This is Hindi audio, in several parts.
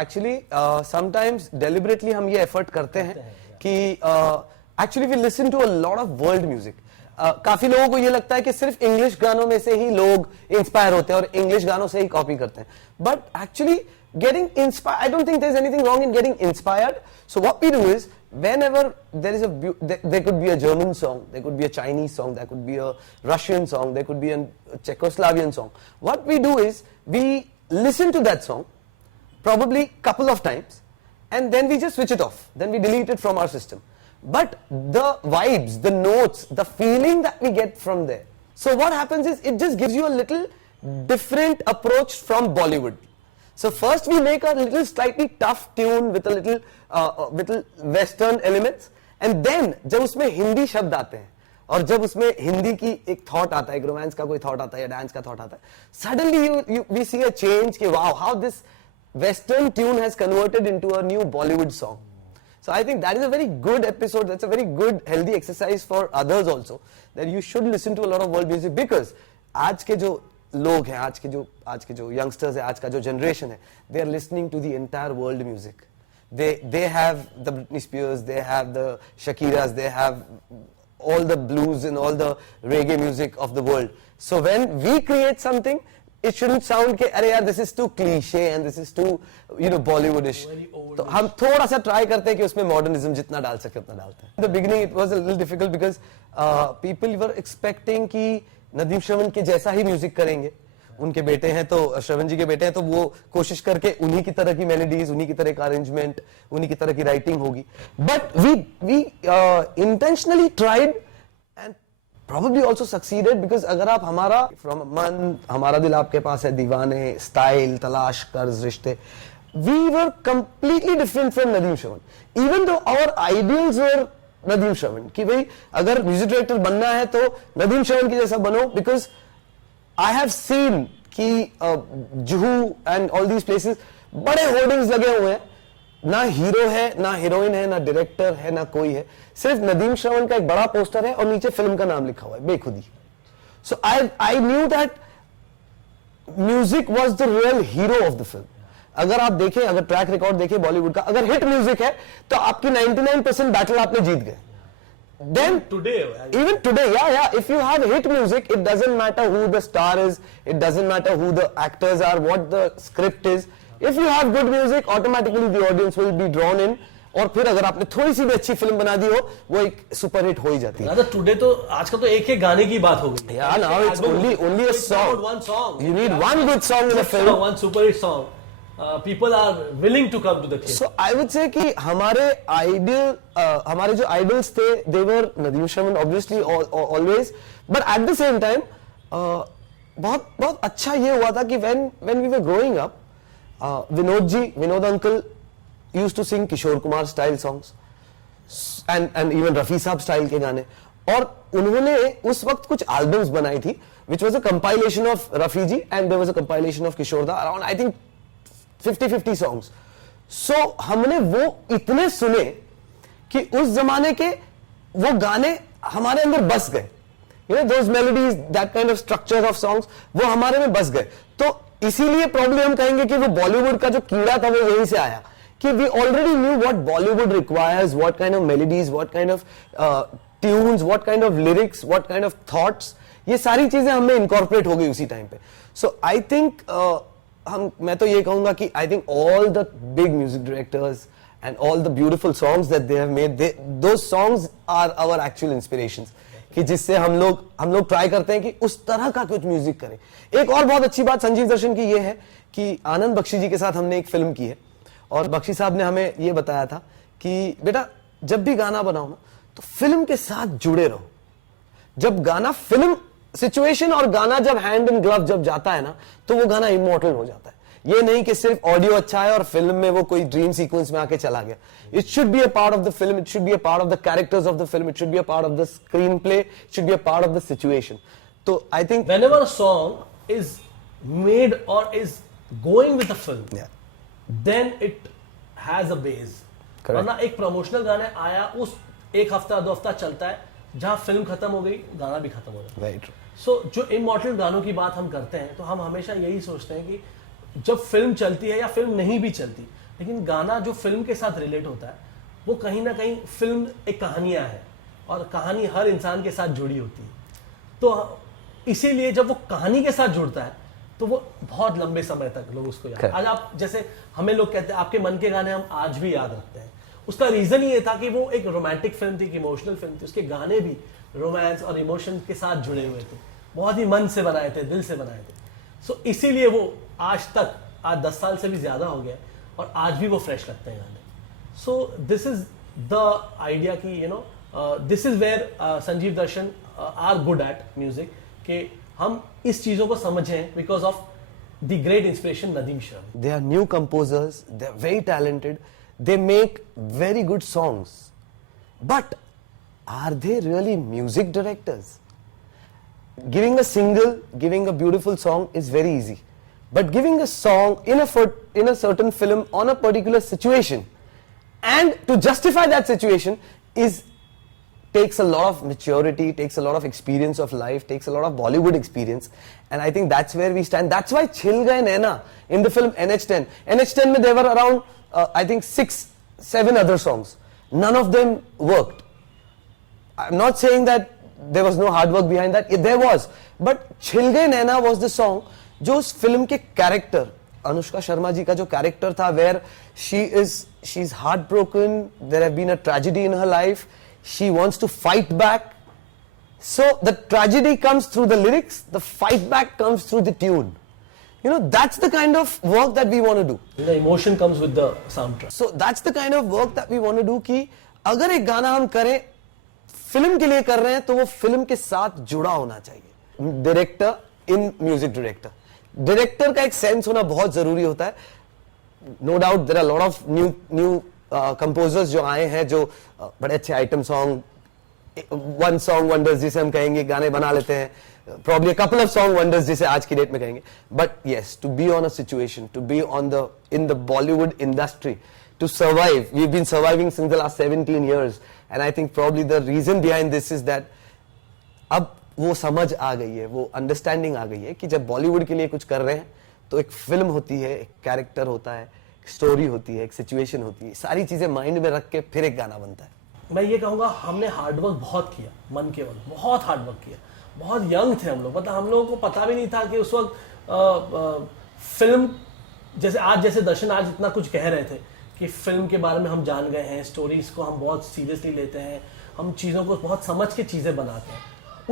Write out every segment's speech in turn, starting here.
एक्चुअली समटाइम्स डेलिबरेटली हम ये एफर्ट करते हैं कि actually we listen to a lot of world music. काफी लोगों को ये लगता है कि सिर्फ इंग्लिश गानों में से ही लोग इंस्पायर होते हैं और इंग्लिश गानों से ही कॉपी करते हैं. But actually getting inspired, I don't think there's anything wrong in getting inspired. So what we do is, whenever there is there could be a German song, there could be a Chinese song, there could be a Russian song, there could be a Czechoslovakian song. What we do is, we listen to that song, probably couple of times, and then we just switch it off. Then we delete it from our system. But the vibes, the notes, the feeling that we get from there. So what happens is, it just gives you a little different approach from Bollywood. So first we make a little slightly tough tune with a little western elements, and then जब उसमें हिंदी शब्द आते हैं और जब उसमें हिंदी की एक थॉट आता है, एक रोमांस का कोई थॉट आता है या डांस का थॉट आता है, suddenly we see a change कि wow, how this western tune has converted into a new Bollywood song. So I think that is a very good episode, that's a very good healthy exercise for others also, that you should listen to a lot of world music, because आज के जो लोग हैं, आज के जो यंगस्टर्स है, आज का जो जनरेशन है, they are listening to the entire world music. They have the Britney Spears, they have the Shakiras, they have all the blues and all the reggae music of the world. So when we create something, it shouldn't sound कि अरे यार this is too cliche and this is too Bollywoodish. तो हम थोड़ा सा try करते हैं कि उसमें modernism जितना डाल सके उतना डालते हैं. In the beginning it was a little difficult because people were expecting कि नदीम श्रवण के जैसा ही म्यूजिक करेंगे. उनके बेटे हैं तो श्रवण जी के बेटे हैं तो वो कोशिश करके उन्हीं की तरह की मेलोडीज, उन्हीं की तरह का अरेंजमेंट, उन्हीं की तरह की राइटिंग होगी. But we intentionally tried and probably also succeeded, because अगर आप हमारा from मन, हमारा दिल आपके पास है, दीवाने, स्टाइल, तलाश, कर्ज, रिश्ते, we were completely different from Nadeem Shravan. Even though our ideals were Nadeem Shravan, कि भाई अगर म्यूजिक डायरेक्टर बनना है तो नदीम श्रवण की जैसा बनो, because I have seen कि Juhu and all these places बड़े होर्डिंग्स लगे हुए हैं, ना हीरो है, ना हीरोइन है, ना डायरेक्टर है, ना कोई है, सिर्फ नदीम श्रवण का एक बड़ा पोस्टर है और नीचे फिल्म का नाम लिखा हुआ है Bekhudi. So I knew that music was the real hero of the film. अगर आप देखें, अगर ट्रैक रिकॉर्ड देखें बॉलीवुड का, अगर हिट म्यूजिक है तो आपकी 99% बैटल आपने जीत गए. Then even today, yeah, if you have hit music, it doesn't matter who the star is, it doesn't matter who the actors are, what the script is. If you have good music, automatically the audience will be drawn in. और फिर अगर आपने थोड़ी सी भी अच्छी फिल्म बना दी हो, वो एक सुपर हिट हो ही जाती है. टुडे तो आजकल तो एक गाने की बात हो गई. Yeah, now it's only a song. One song. You need one good song in a film. One super hit song. People are willing to come to the theatre. So I would say कि हमारे जो idols थे, they were Nadeem Shravan obviously always, but at the same time बहुत अच्छा ये हुआ था कि when we were growing up, Vinod uncle used to sing Kishore Kumar style songs and even Rafi साहब style के गाने, और उन्होंने उस वक्त कुछ albums बनाई थी which was a compilation of Rafi ji and there was a compilation of Kishore da, around I think 50 songs. So हमने वो इतने सुने कि उस जमाने के वो गाने हमारे अंदर बस गए. those melodies, that kind of structure of songs, वो हमारे में बस गए. तो इसीलिए probably हम कहेंगे कि वो बॉलीवुड का जो कीड़ा था वो यहीं से आया, कि we already knew what Bollywood requires, what kind of melodies, what kind of tunes, what kind of lyrics, what kind of thoughts, ये सारी चीजें हमें incorporate हो गई उसी टाइम पे. So I think मैं तो ये कहूंगा कि I think all the big music directors and all the beautiful songs that they have made, those songs are our actual inspirations, कि जिससे हम लोग ट्राई करते हैं कि उस तरह का कुछ म्यूजिक करें. एक और बहुत अच्छी बात संजीव दर्शन की ये है कि आनंद बख्शी जी के साथ हमने एक फिल्म की है, और बख्शी साहब ने हमें ये बताया था कि बेटा जब भी गाना बनाओ ना तो फिल्म के साथ जुड़े रहो. जब गाना फिल्म सिचुएशन और गाना जब हैंड इन ग्लव जब जाता है ना तो वो गाना इमॉर्टल हो जाता है. ये नहीं कि सिर्फ ऑडियो अच्छा है और फिल्म में वो कोई ड्रीम सीक्वेंस में आके चला गया. It should be a part of the film, it should be a part of the characters of the film, it should be a part of the screenplay, it should be a part of the situation. तो I think whenever a song is made or is going with a film, then it has a base. वरना एक प्रमोशनल गाने आया, उस एक हफ्ता 2 हफ्ता चलता है, जहां फिल्म खत्म हो गई गाना भी खत्म हो जाता है. सो जो इमॉर्टल गानों की बात हम करते हैं तो हम हमेशा यही सोचते हैं कि जब फिल्म चलती है या फिल्म नहीं भी चलती, लेकिन गाना जो फिल्म के साथ रिलेट होता है वो कहीं ना कहीं, फिल्म एक कहानियां है और कहानी हर इंसान के साथ जुड़ी होती है, तो इसीलिए जब वो कहानी के साथ जुड़ता है तो वो बहुत लंबे समय तक लोग उसको याद। आज आप जैसे हमें लोग कहते हैं आपके मन के गाने हम आज भी याद रखते हैं, उसका रीजन ये था कि वो एक रोमांटिक फिल्म थी, इमोशनल फिल्म थी, उसके गाने भी रोमांस और इमोशन के साथ जुड़े हुए थे, बहुत ही मन से बनाए थे, दिल से बनाए थे। सो इसीलिए वो आज तक, आज 10 साल से भी ज्यादा हो गया और आज भी वो फ्रेश लगते हैं गाने। So this is the idea कि you know this is where Sanjeev Darshan are good at music, कि हम इस चीजों को समझें because of the great inspiration Nadeem Shravan. They are new composers, they are very talented, they make very good songs. But are they really music directors? Giving a single, giving a beautiful song is very easy. But giving a song in a certain film on a particular situation and to justify that situation takes a lot of maturity, takes a lot of experience of life, takes a lot of Bollywood experience, and I think that's where we stand. That's why Chil Gaye Naina in the film NH10. NH10 mein there were around I think 6-7 other songs. None of them worked. I'm not saying that there was no hard work behind that. There was, but Chil Gaye Naina was the song जो उस फिल्म के कैरेक्टर, अनुष्का शर्मा जी का जो कैरेक्टर था, where she's heartbroken, there have been a tragedy in her life, she wants to fight back, so the tragedy comes through the lyrics, the fight back comes through the tune. You know, that's the kind of work that we want to do. The emotion comes with the soundtrack. So that's the kind of work that we want to do कि अगर एक गाना हम करें, फिल्म के लिए कर रहे हैं तो वो फिल्म के साथ जुड़ा होना चाहिए. डायरेक्टर इन म्यूजिक डायरेक्टर का एक सेंस होना बहुत जरूरी होता है. No doubt there are lot of new composers जो आए हैं, जो बड़े अच्छे item song, one song wonders जिसे हम कहेंगे, गाने बना लेते हैं, probably a couple of song wonders जिसे आज की डेट में कहेंगे. But yes, to be on a situation, to be in the Bollywood industry, to survive, we've been surviving since the last 17 years, and I think probably the reason behind this is that अब वो समझ आ गई है, वो अंडरस्टैंडिंग आ गई है कि जब बॉलीवुड के लिए कुछ कर रहे हैं तो एक फिल्म होती है, एक कैरेक्टर होता है, स्टोरी होती है, एक सिचुएशन होती है, सारी चीजें माइंड में रख के फिर एक गाना बनता है. मैं ये कहूँगा हमने हार्डवर्क बहुत किया, मन के बल बहुत हार्डवर्क किया. बहुत यंग थे हम लोग, मतलब हम लोगों को पता भी नहीं था कि उस वक्त फिल्म जैसे दर्शन आज इतना कुछ कह रहे थे कि फिल्म के बारे में हम जान गए हैं, स्टोरीज को हम बहुत सीरियसली लेते हैं, हम चीज़ों को बहुत समझ के चीज़ें बनाते हैं.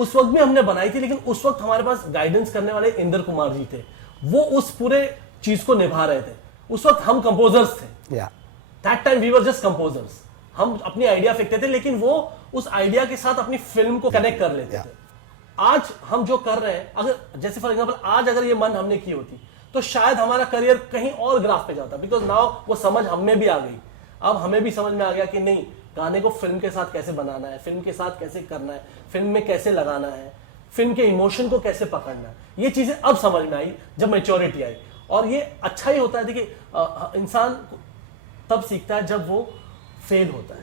उस वक्त भी हमने बनाई थी, लेकिन उस वक्त हमारे पास गाइडेंस करने वाले इंद्र कुमार जी थे, वो उस पूरे चीज़ को निभा रहे थे. उस वक्त हम कंपोजर्स थे, that time we were just composers. हम अपनी आइडिया फेंकते थे, लेकिन वो उस आइडिया के साथ अपनी फिल्म को कनेक्ट कर लेते थे. आज हम जो कर रहे हैं, अगर जैसे फॉर एग्जांपल आज अगर ये मन हमने की होती तो शायद हमारा करियर कहीं और ग्राफ पे जाता, बिकॉज नाउ वो समझ हमें भी आ गई. अब हमें भी समझ में आ गया कि नहीं, गाने को फिल्म के साथ कैसे बनाना है, फिल्म के साथ कैसे करना है, फिल्म में कैसे लगाना है, फिल्म के इमोशन को कैसे पकड़ना है. ये चीजें अब समझ में आई जब मैच्योरिटी आई. और ये अच्छा ही होता है. देखिए, इंसान तब सीखता है जब वो फेल होता है.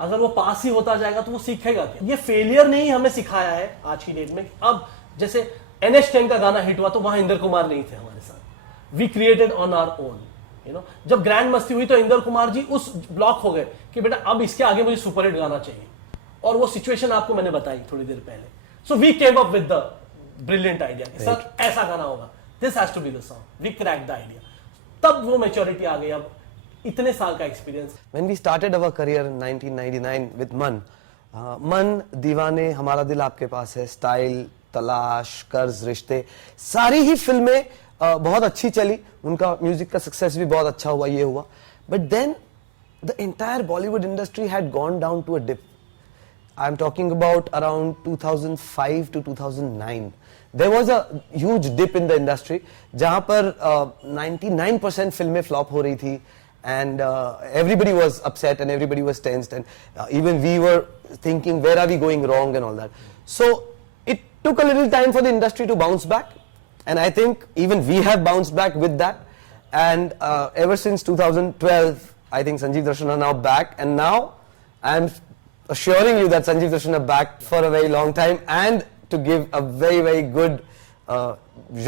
अगर वो पास ही होता जाएगा तो वो सीखेगा क्या? ये फेलियर ने ही हमें सिखाया है आज की डेट में. अब जैसे NH10 का गाना हिट हुआ तो वहां इंद्र कुमार नहीं थे हमारे साथ. We created on our own. You know, जब ग्रैंड मस्ती हुई तो इंद्र कुमार जी उस ब्लॉक हो गए कि बेटा अब इसके आगे मुझे सुपरहिट गाना चाहिए. और वो सिचुएशन आपको मैंने बताई थोड़ी देर पहले. So we came up with the brilliant idea, sir ऐसा गाना होगा, this has to be the song. We crack the idea. तब वो मैच्योरिटी आ गई. अब इतने साल का experience. When we started our career in 1999 with मन दीवाने, हमारा दिल आपके पास है, स्टाइल, तलाश, कर्ज, रिश्ते, सारी ही फिल्में बहुत अच्छी चली. उनका म्यूजिक का सक्सेस भी बहुत अच्छा हुआ, ये हुआ. But then the entire Bollywood industry had gone down to a dip. I'm talking about around 2005 to 2009. There was a huge dip in the industry जहां पर 99% फिल्में फ्लॉप हो रही थी. And everybody was upset and everybody was tensed, and even we were thinking where are we going wrong and all that. So it took a little time for the industry to bounce back, and I think even we have bounced back with that. And ever since 2012, I think Sanjeev Darshan are now back, and now I am assuring you that Sanjeev Darshan are back for a very long time and to give a very, very good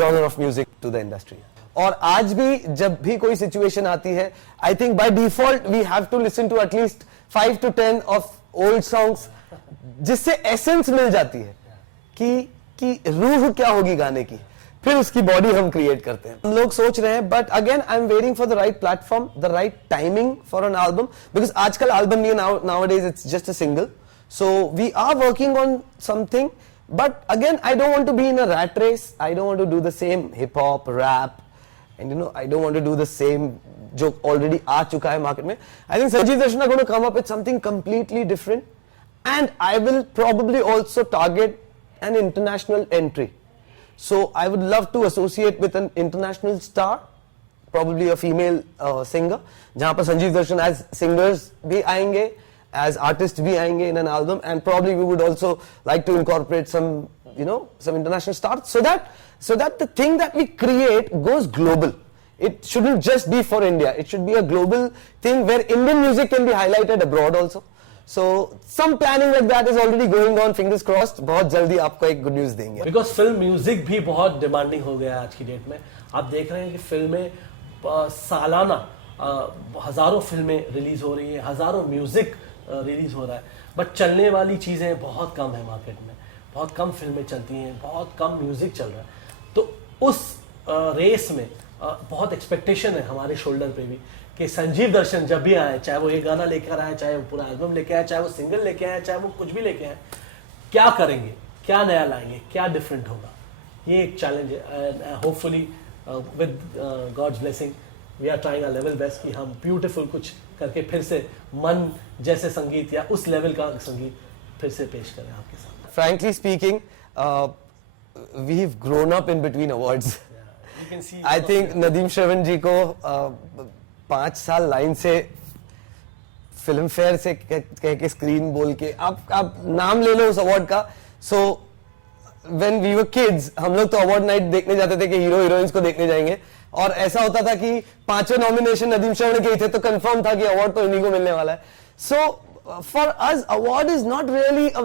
genre of music to the industry. और आज भी जब भी कोई सिचुएशन आती है, I think by default we have to listen to at least 5 to 10 of old songs, जिससे एसेंस मिल जाती है कि रूह क्या होगी गाने की, फिर उसकी बॉडी हम क्रिएट करते हैं. हम लोग सोच रहे हैं, but again I am waiting for the right platform, the right timing for an album, because आजकल एल्बम नहीं है, nowadays it's just a single. So we are working on something, but again I don't want to be in a rat race. I don't want to do the same hip hop, rap, and I don't want to do the same जो already आ चुका है market में. I think Sanjeev Darshan are going to come up with something completely different, and I will probably also target an international entry. So I would love to associate with an international star, probably a female singer, जहाँ पर Sanjeev Darshan as singers भी आएंगे, as artists भी आएंगे in an album, and probably we would also like to incorporate some some international stars, so that the thing that we create goes global. It shouldn't just be for India, it should be a global thing where Indian music can be highlighted abroad also. So some planning like that is already going on, fingers crossed. बहुत जल्दी आपको एक good news देंगे. Because film music भी बहुत demanding हो गया है आज की डेट में. आप देख रहे हैं कि फिल्में सालाना हजारों फिल्में रिलीज हो रही है, हजारों म्यूजिक रिलीज हो रहा है, बट चलने वाली चीज़ें बहुत कम है मार्केट में. बहुत कम फिल्में चलती हैं, बहुत कम म्यूजिक चल रहा है. तो उस रेस में बहुत एक्सपेक्टेशन है हमारे शोल्डर पे भी कि संजीव दर्शन जब भी आए, चाहे वो एक गाना लेकर आए, चाहे वो पूरा एल्बम लेके आए, चाहे वो सिंगल लेके आए, चाहे वो कुछ भी लेके आए, क्या करेंगे, क्या नया लाएंगे, क्या डिफरेंट होगा. ये एक चैलेंज है. Hopefully with God's blessing we are trying our level best कि हम ब्यूटीफुल कुछ करके फिर से मन जैसे संगीत या उस लेवल का संगीत फिर से पेश करें आपके सामने. Frankly speaking, we've grown up in between awards. I think Nadeem Shravan जी को 5 साल लाइन से फिल्म फेयर से कह के स्क्रीन बोल के आप नाम ले लो उस अवार्ड का. So when we were kids, हम लोग तो अवार्ड नाइट देखने जाते थे कि हीरो हीरोइंस को देखने जाएंगे, और ऐसा होता था कि 5 नॉमिनेशन नदीम श्रवण के थे तो कंफर्म था कि अवार्ड तो इन्हीं को मिलने वाला है. So for us award is not really a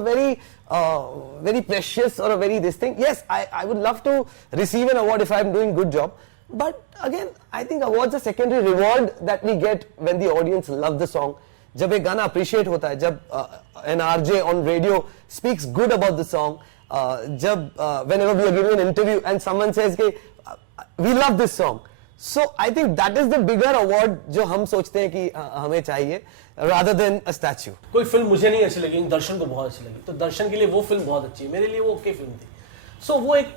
very precious or a very this thing. Yes, I would love to receive an award if I'm doing good job, but again I think awards are secondary reward that we get when the audience love the song. जब एक गाना appreciate होता है, जब an RJ on radio speaks good about the song, जब whenever we are giving an interview and someone says कि we love this song, so I think that is the bigger award जो हम सोचते हैं कि हमें चाहिए, rather than a statue. कोई फिल्म मुझे नहीं अच्छी लगी, दर्शन को बहुत अच्छी लगी, तो दर्शन के लिए वो फिल्म बहुत अच्छी है, मेरे लिए वो ओके फिल्म थी. सो वो एक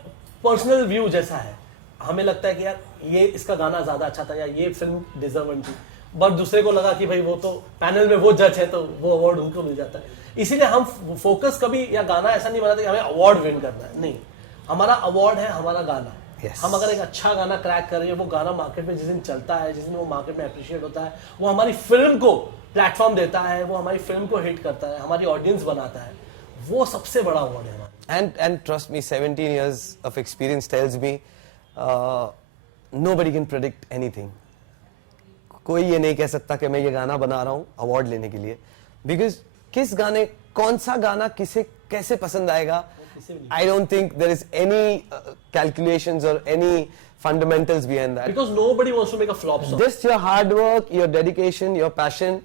पर्सनल व्यू जैसा है. हमें लगता है कि यार ये इसका गाना ज्यादा अच्छा था या ये फिल्म डिजर्वेंट थी, बट दूसरे को लगा कि भाई वो तो पैनल में वो जज है तो वो अवार्ड उनको मिल जाता है. इसीलिए हम फोकस कभी या गाना ऐसा नहीं बनाते कि हमें अवार्ड विन करना है. नहीं, हमारा अवार्ड है हमारा गाना. Yes. हम अगर एक अच्छा गाना क्रैक कर रहे हैं, वो गाना मार्केट में जिस दिन चलता है, जिस दिन वो मार्केट में अप्रिशिएट होता है, वो हमारी फिल्म को प्लेटफॉर्म देता है, वो हमारी फिल्म को हिट करता है, हमारी ऑडियंस बनाता है, वो सबसे बड़ा अवार्ड है हमारा. And trust me, 17 years of experience tells me nobody can predict anything. कोई ये नहीं कह सकता कि मैं ये गाना बना रहा हूँ अवार्ड लेने के लिए, बिकॉज किस गाने, कौन सा गाना किसे कैसे पसंद आएगा, I don't think there is any calculations or any fundamentals behind that. Because nobody wants to make a flop song. Just your hard work, your dedication, your passion,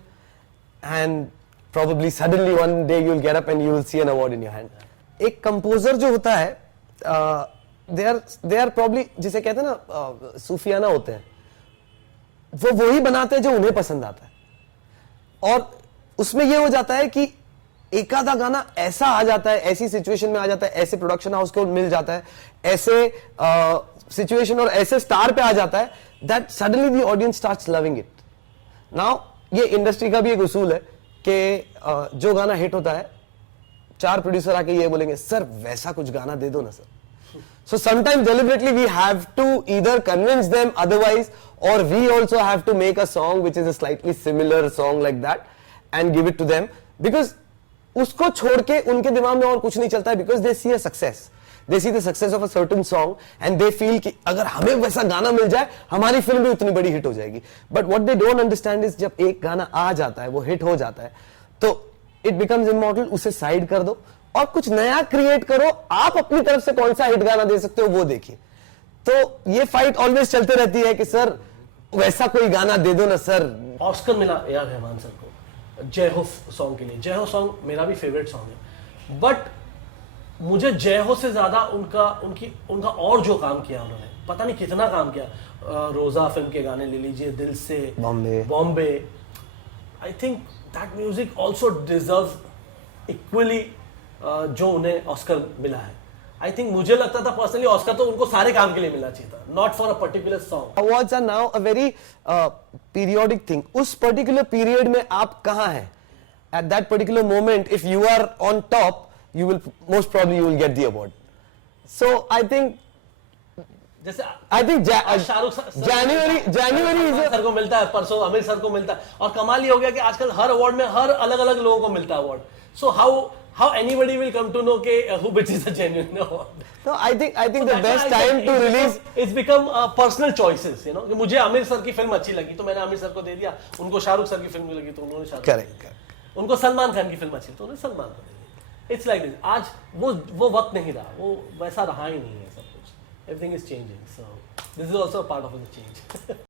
and probably suddenly one day you'll get up and you will see an award in your hand. एक composer जो होता है, they are probably जिसे कहते हैं ना सूफियाना होते हैं, वो वही बनाते हैं जो उन्हें पसंद आता है, और उसमें ये हो जाता है कि एक आधा गाना ऐसा आ जाता है, ऐसी सिचुएशन में आ जाता है, ऐसे प्रोडक्शन हाउस को मिल जाता है, ऐसे सिचुएशन और ऐसे स्टार पे आ जाता है, that suddenly the audience starts loving it. Now ये इंडस्ट्री का भी एक उसूल है कि जो गाना हिट होता है, 4 प्रोड्यूसर आके ये बोलेंगे सर वैसा कुछ गाना दे दो ना sir. So sometimes deliberately we have to either convince them otherwise, or we also have to make a song which is a slightly similar song like that and give it to them, because उसको छोड़ के उनके दिमाग में और कुछ नहीं चलता है, because they see a success, they see the success of a certain song and they feel कि अगर हमें वैसा गाना मिल जाए हमारी फिल्म भी उतनी बड़ी हिट हो जाएगी. But what they don't understand is जब एक गाना आ जाता है, वो हिट हो जाता है, तो it becomes immortal, उसे साइड कर दो और कुछ नया क्रिएट करो. आप अपनी तरफ से कौन सा हिट गाना दे सकते हो वो देखिए. तो ये फाइट ऑलवेज चलते रहती है कि सर वैसा कोई गाना दे दो ना सर। ऑस्कर मिला ए.आर. रहमान सर को जय हो सॉन्ग के लिए। जय हो सॉन्ग मेरा भी फेवरेट सॉन्ग है, बट मुझे जय हो से ज्यादा उनका और जो काम किया उन्होंने, पता नहीं कितना काम किया। रोजा फिल्म के गाने ले लीजिए, दिल से, Bombay, I think that music also deserve equally जो उन्हें ऑस्कर मिला है। आई थिंक मुझे लगता था पर्सनली ऑस्कर तो उनको सारे काम के लिए मिलना चाहिए था, not for a particular song. Awards are now a very periodic thing. उस पर्टिकुलर पीरियड में आप कहां हैं, at that particular moment if you are on top you will most probably you will get the award. So I think Shahrukh January sir को मिलता है, परसों आमिर सर को मिलता है, और कमाल ये हो गया कि आजकल हर अवार्ड में हर अलग अलग लोगों को मिलता है award. So how anybody will come to know के which is a genuine award. No, I think the best time to release it's become personal choices, you know, कि मुझे आमिर सर की फिल्म अच्छी लगी तो मैंने आमिर सर को दे दिया, उनको शाहरुख सर की फिल्म लगी तो उन्होंने शाहरुख, correct, उनको सलमान खान की फिल्म अच्छी तो उन्होंने सलमान को दे दिया। It's like this. आज वो वक्त नहीं रहा, वो वैसा रहा ही नहीं है सब कुछ। Everything is changing, so this is also a part of the change.